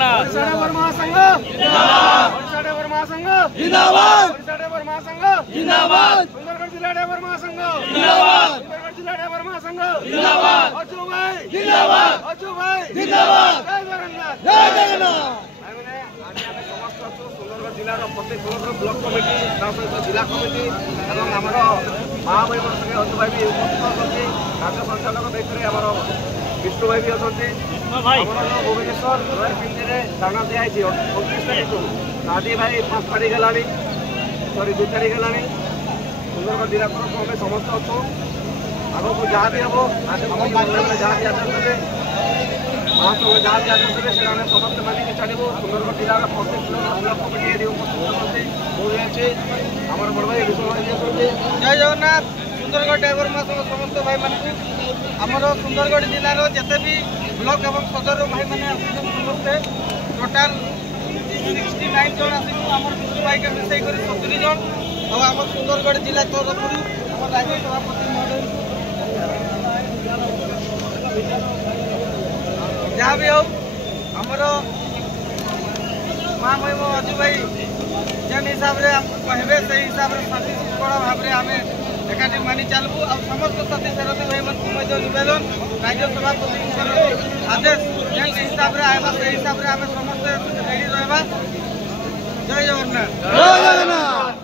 Jagannath driver महासंघ जिंदाबाद driver महासंघ जिंदाबाद ड्राइवर महासंघ जिंदाबाद सुंदरगढ़ जिला ड्राइवर महासंघ जिंदाबाद सुंदरगढ़ जिला ड्राइवर महासंघ जिंदाबाद अचू भाई जिंदाबाद अचू भाई जिंदाबाद जय जगन्नाथ जय जगन्नाथ सुंदरगढ़ जिलार प्रत्येक ब्लॉक कमिटी सहित जिला कमिटी और आम महामयी सगे अचू भाई भी उपस्थित अच्छे राज्य संचालक दायित्व आम विष्णु भाई भी अच्छे भुवनेश्वर रॉयल पिंडी धारणा दिखाई 29 तारीख आदि भाई 5 तारीख है सॉरी 2 तारीख है सुंदरगढ़ जिला तरफ आम समस्त अच्छु आग को जहाँ भी हम जहाँ भी आदेश देते महासंघ जहाँ भी आदेश देते से समस्त मानिक चलू सुंदरगढ़ जिलार प्रत्येक ब्लॉक कमिटी उपस्थित अच्छे आम बड़ भाई विष्णु भाई जय जगन्नाथ सुंदरगढ़ ड्राइवर महासंघ समस्त भाई मान आमर सुंदरगढ़ जिलार जिते भी ब्लॉक एवं सदर भाई मैंने समस्ते टोटाल 69 जन आम विष्णु भाई के मिसई कर 70 जन और आम सुंदरगढ़ जिला तरफ आम राज्य सभापति महोदय जहाँ भी हो आमर महामहिम अजू भाई जेन हिसाब से कहे से हिसाब से शांति शृंखला भाव में आम एकाठी मानि चलबू आ समस्त साथी सारथी भाई मैं नवेदन राज्य सभापति आदेश जेन हिसाब से आएगा से हिसाब से आम समस्त रेडी रहा। जय जगन्नाथ।